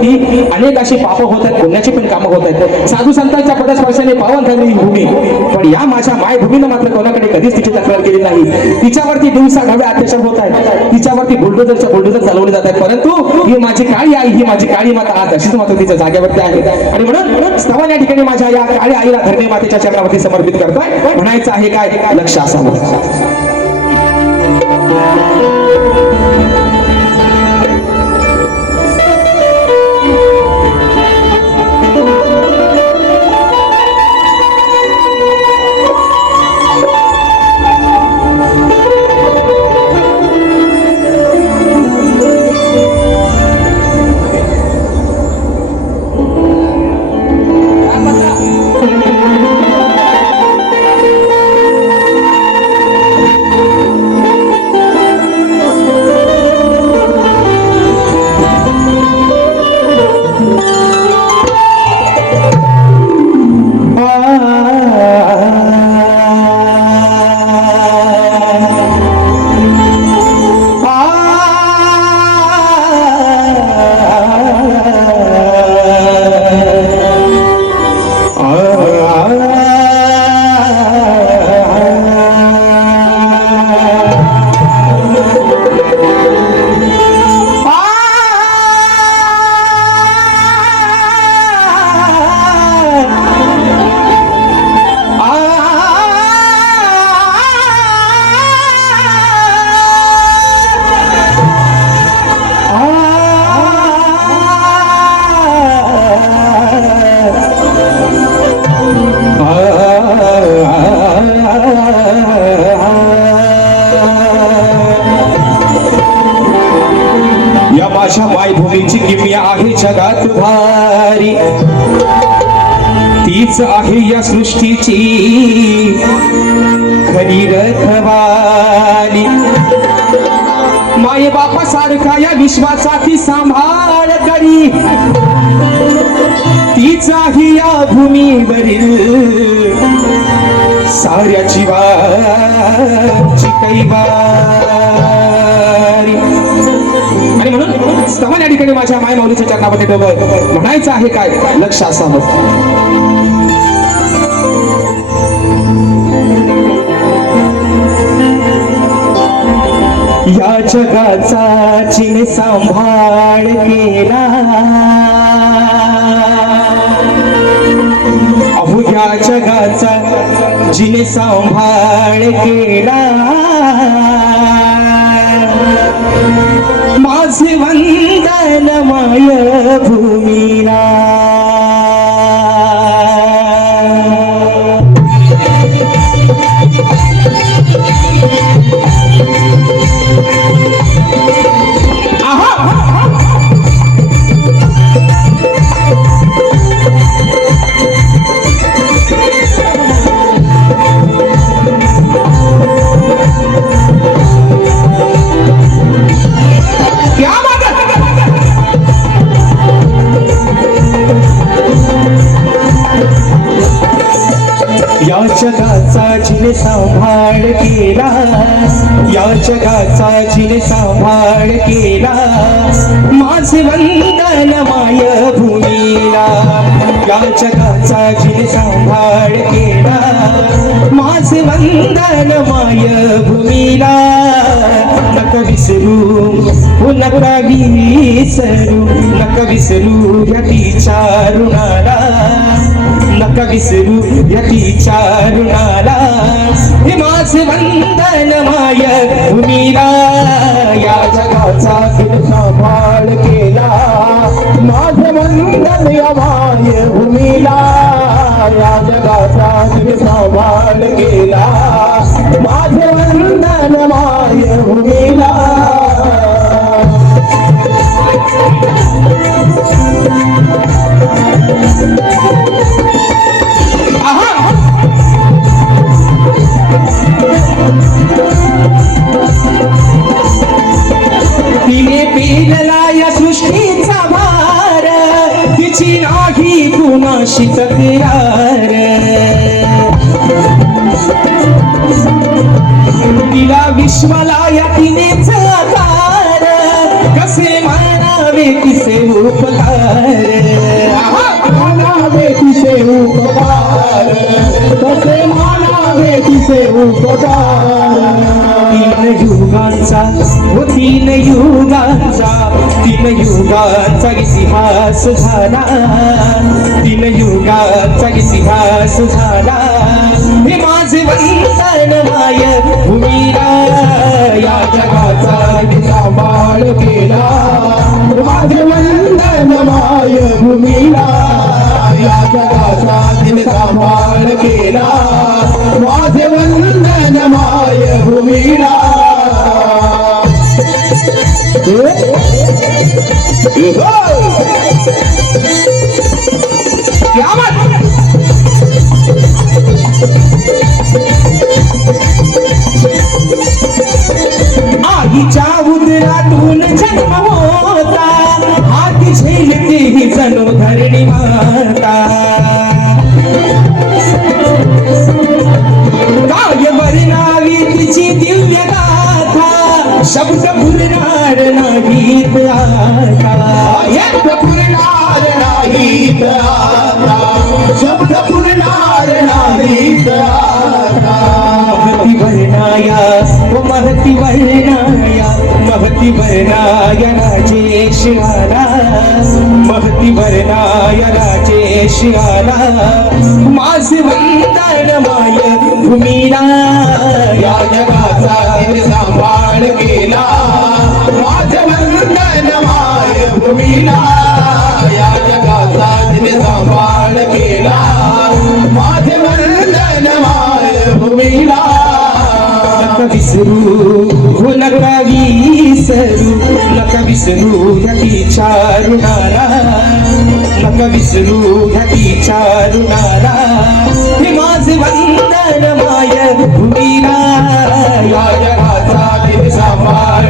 भूमीवरती अनेक अशी पापं होत आहेत, पुण्याची पण कामं होत आहेत. साधू संतांच्या पदस्पर्शाने पावन झाली ही भूमी, पण या माझ्या मायभूमीनं मात्र कोणाकडे कधीच तिची तक्रार केली नाही. तिच्यावरती दिवसा ढवळे अत्याचार होत आहेत, तिच्यावरती बुलडोजर चालवले जात आहेत, परंतु ही माझी काळी आई, ही माझी काळी माता आज अशीच मात्र तिच्या जागेवरती आहे. आणि म्हणून स्तवन या ठिकाणी माझ्या या काळी आईला धरणी मातेच्या चरणावरती समर्पित करतोय. म्हणायचं आहे काय, लक्ष असावं. माझ्या मायभूमीची किमया आहे जगात भारी, तीच आहे या सृष्टीची खरी रखवाली. माये बापा सारखा या विश्वाचा ती सांभाळ करी, तीच आहे या भूमीवरील साऱ्या जीवाची कैवारी. आणि म्हणून स्तवन या ठिकाणी माझ्या माय माऊलीच्या चरणामध्ये डोबय. म्हणायचं आहे काय, लक्ष असावं. या जगाचा जिने सांभाळ केला, अहो या जगाचा जिने सांभाळ केला, माझे वंदन माय भूमीला. या जगाचा जिने सांभाळ केला, या जगाचा जिने सांभाळ केला, माझे वंदन माय भूमीला. या जगाचा जिने सांभाळ केला, माझे वंदन माय भूमीला. नका विसरू, नका विसरू, नका विसरू या तिच्या ऋणाला, नका विसरू या तिच्या ऋणाला. हे माझे वंदन माय भूमीला. या जगाचा तिने सांभाळ केला, माझे वंदन या माय भूमीला. या जगाचा तिने सांभाळ केला, माझे वंदन माय भूमीला. तिने पेलला या सृष्टीचा भार, तिची नाही कुणाशी तक्रार. तिला विश्वाला या तिनेच आकार, कसे मानावे तिचे उपकार. तीन युगांचा व तीन युगांचा इतिहास झाला, तीन युगांचा इतिहास झाला. हे माझे वंदन माय भूमीला, या जगाचा सांभाळ केला. माझे वंदन माय भूमीला, या जगाचा सांभाळ केला. माझे वंदन माय भूमीला. क्या बात. आईच्या उदरातून जन्म होता, हात झेलते ही जणू धरणी माता. काय वर्णावी तिची दिव्य गाथा, शब्द पुरणार नाहीत आता. पुरणार नाहीत आता, शब्द पुरणार नाहीत आता. महती वर्णाया व महती वर्णाया, महती वर्णाय राजेश आला, महती वर्णाय राजेश आला. माझे वंदन माय भूमीला, या जगाचा सांभाळ केला. माझे वंदन माय भूमीला, या जगाचा सांभाळ केला. माझे वंदन माय भूमीला. नका विसरू हो नका विसरू, नका विसरू ह्या तिच्या ऋणाला, नका विसरू ह्या तिच्या ऋणाला. हे माझे वंदन माय भूमीला, या जगाचा सांभाळ